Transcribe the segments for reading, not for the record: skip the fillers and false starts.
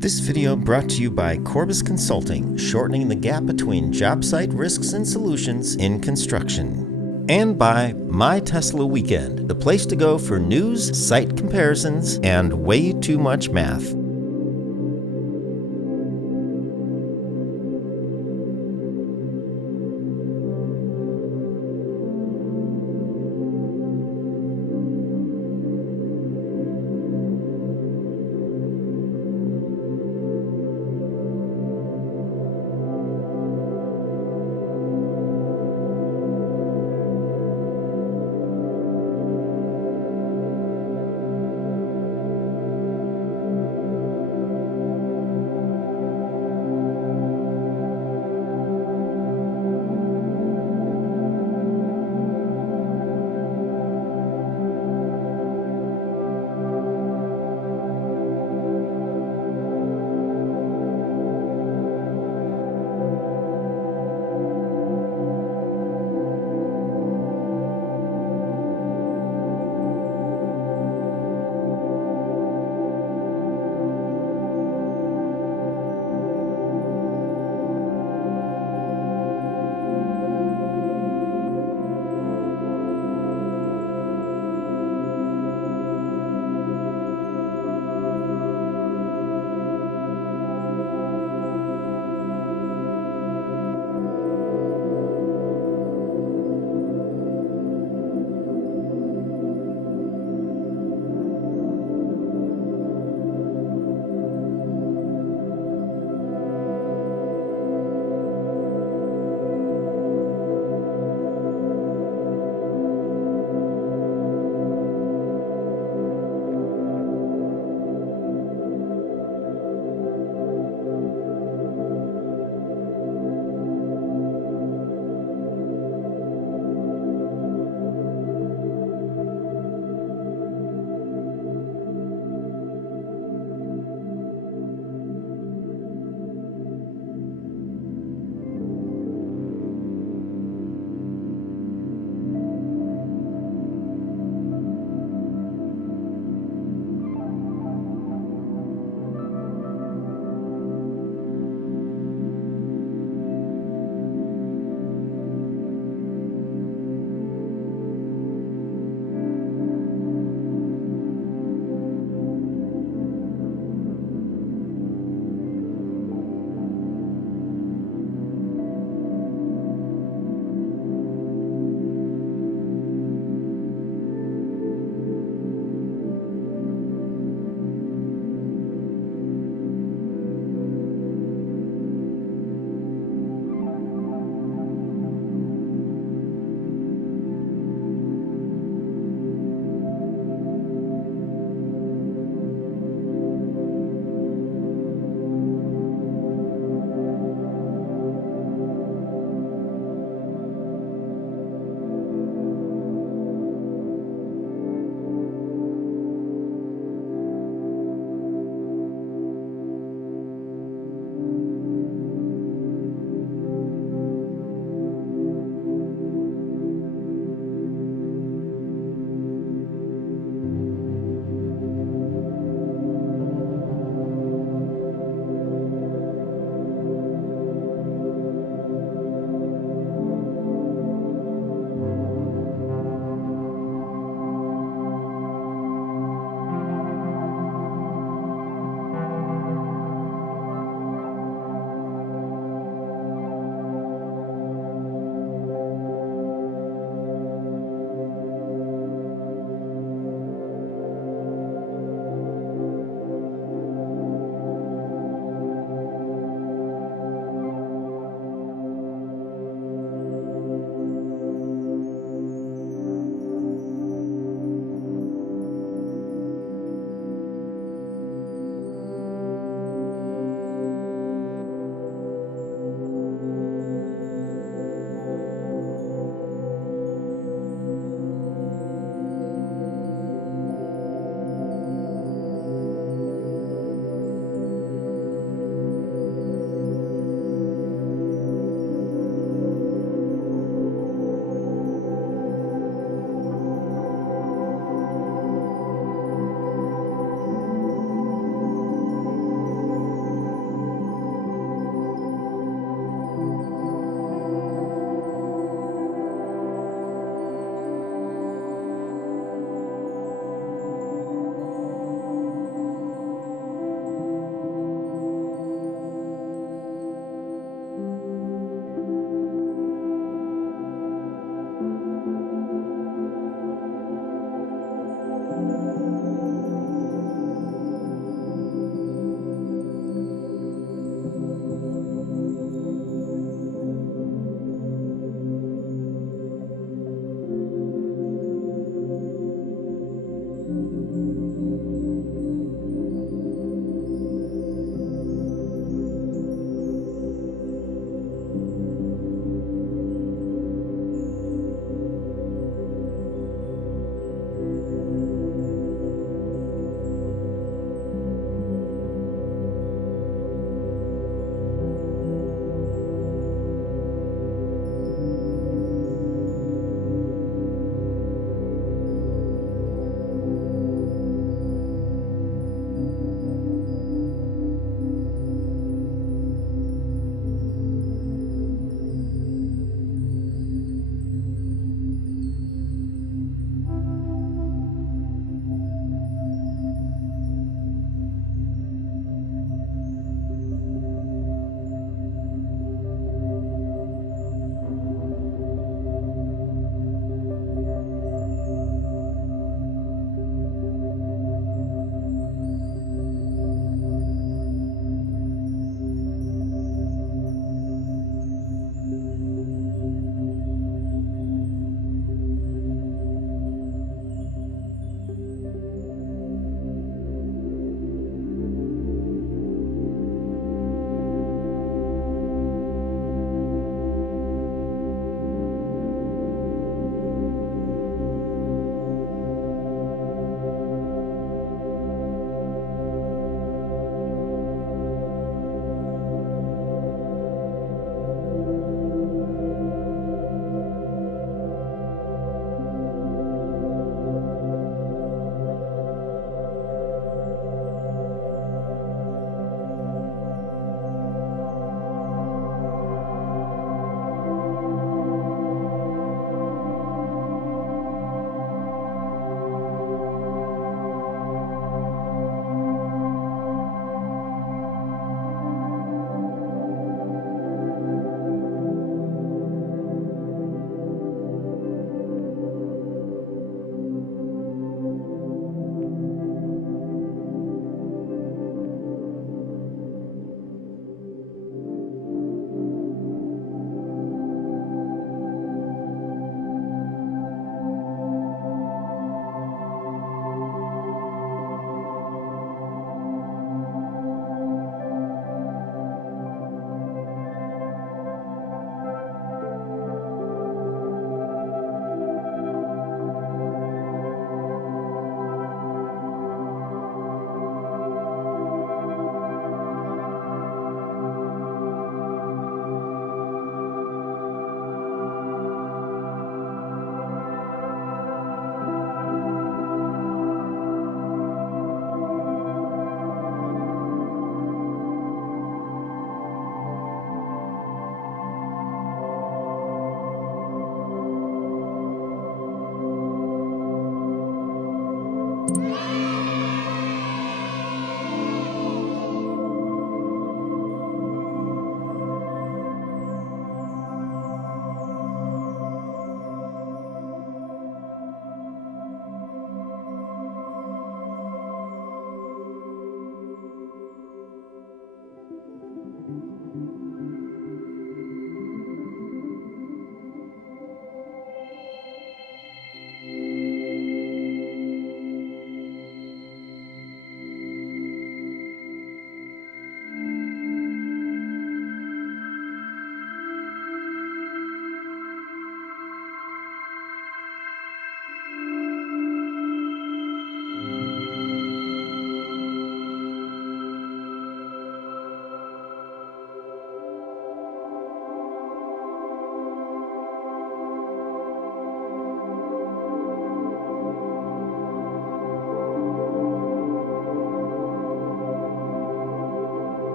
This video brought to you by Corbis Consulting, shortening the gap between job site risks and solutions in construction. And by My Tesla Weekend, the place to go for news, site comparisons, and way too much math.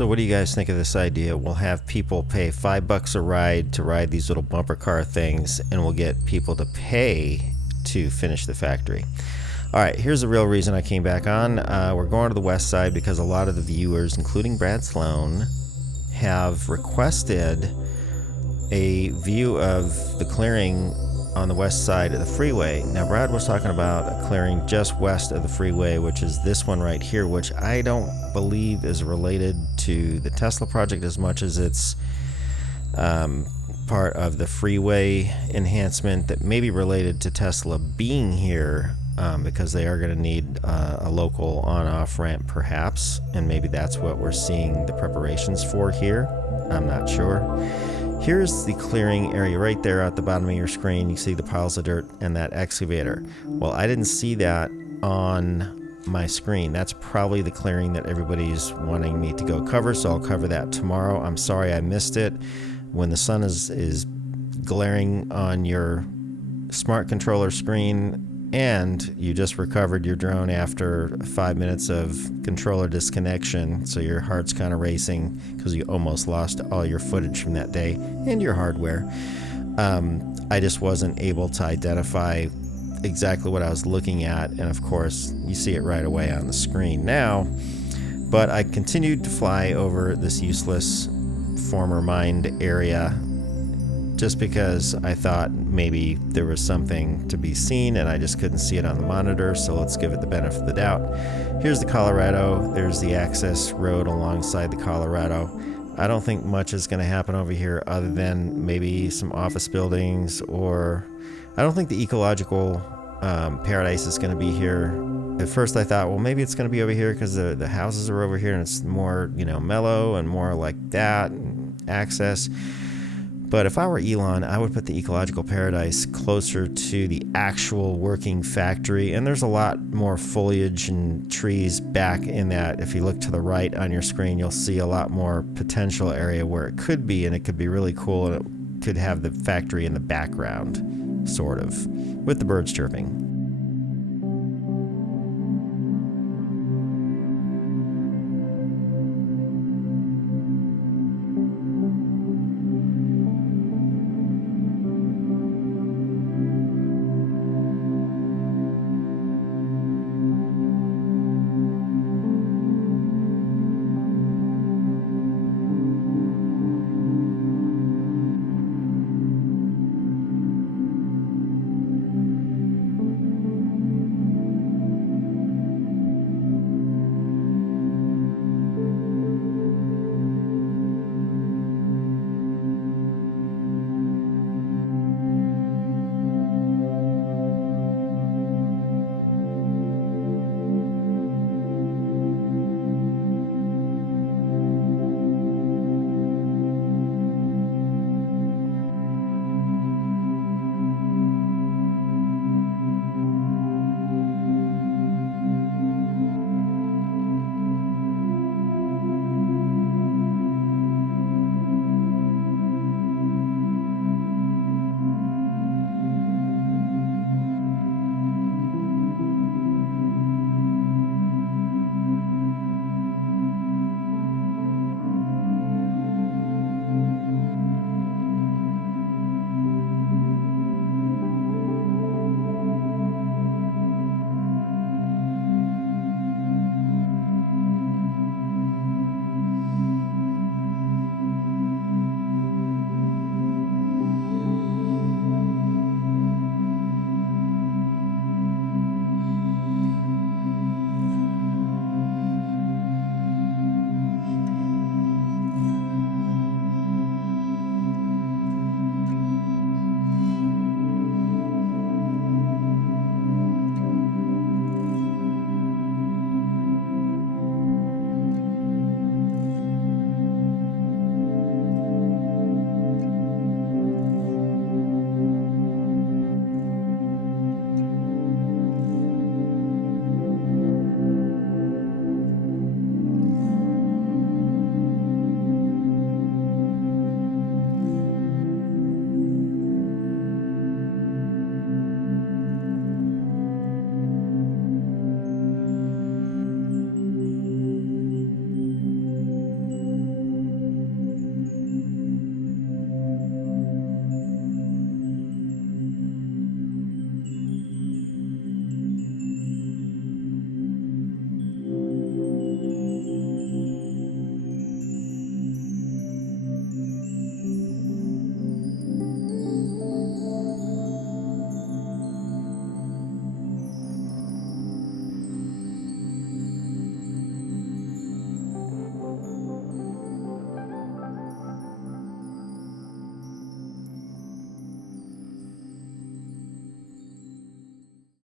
So what do you guys think of this idea? We'll have people pay $5 a ride to ride these little bumper car things, and we'll get people to pay to finish the factory. All right, here's the real reason I came back on. We're going to the west side because a lot of the viewers, including Brad Sloan, have requested a view of the clearing on the west side of the freeway. Now, Brad was talking about a clearing just west of the freeway, which is this one right here, which I don't believe is related to the Tesla project as much as it's part of the freeway enhancement that may be related to Tesla being here, because they are going to need a local on-off ramp perhaps, and maybe that's what we're seeing the preparations for here. I'm not sure. Here's the clearing area right there at the bottom of your screen. You see the piles of dirt and that excavator. Well, I didn't see that on my screen. That's probably the clearing that everybody's wanting me to go cover, so I'll cover that tomorrow. I'm sorry I missed it. When the sun is glaring on your smart controller screen and you just recovered your drone after 5 minutes of controller disconnection, so your heart's kind of racing because you almost lost all your footage from that day and your hardware. I just wasn't able to identify exactly what I was looking at, and of course you see it right away on the screen now. But I continued to fly over this useless former mined area just because I thought maybe there was something to be seen and I just couldn't see it on the monitor, so let's give it the benefit of the doubt. Here's the Colorado. There's the access road alongside the Colorado. I don't think much is going to happen over here other than maybe some office buildings, or I don't think the ecological paradise is going to be here. At first I thought, well, maybe it's going to be over here because the houses are over here and it's more, mellow and more like that and access. But if I were Elon, I would put the ecological paradise closer to the actual working factory. And there's a lot more foliage and trees back in that. If you look to the right on your screen, you'll see a lot more potential area where it could be, and it could be really cool, and it could have the factory in the background, sort of, with the birds chirping.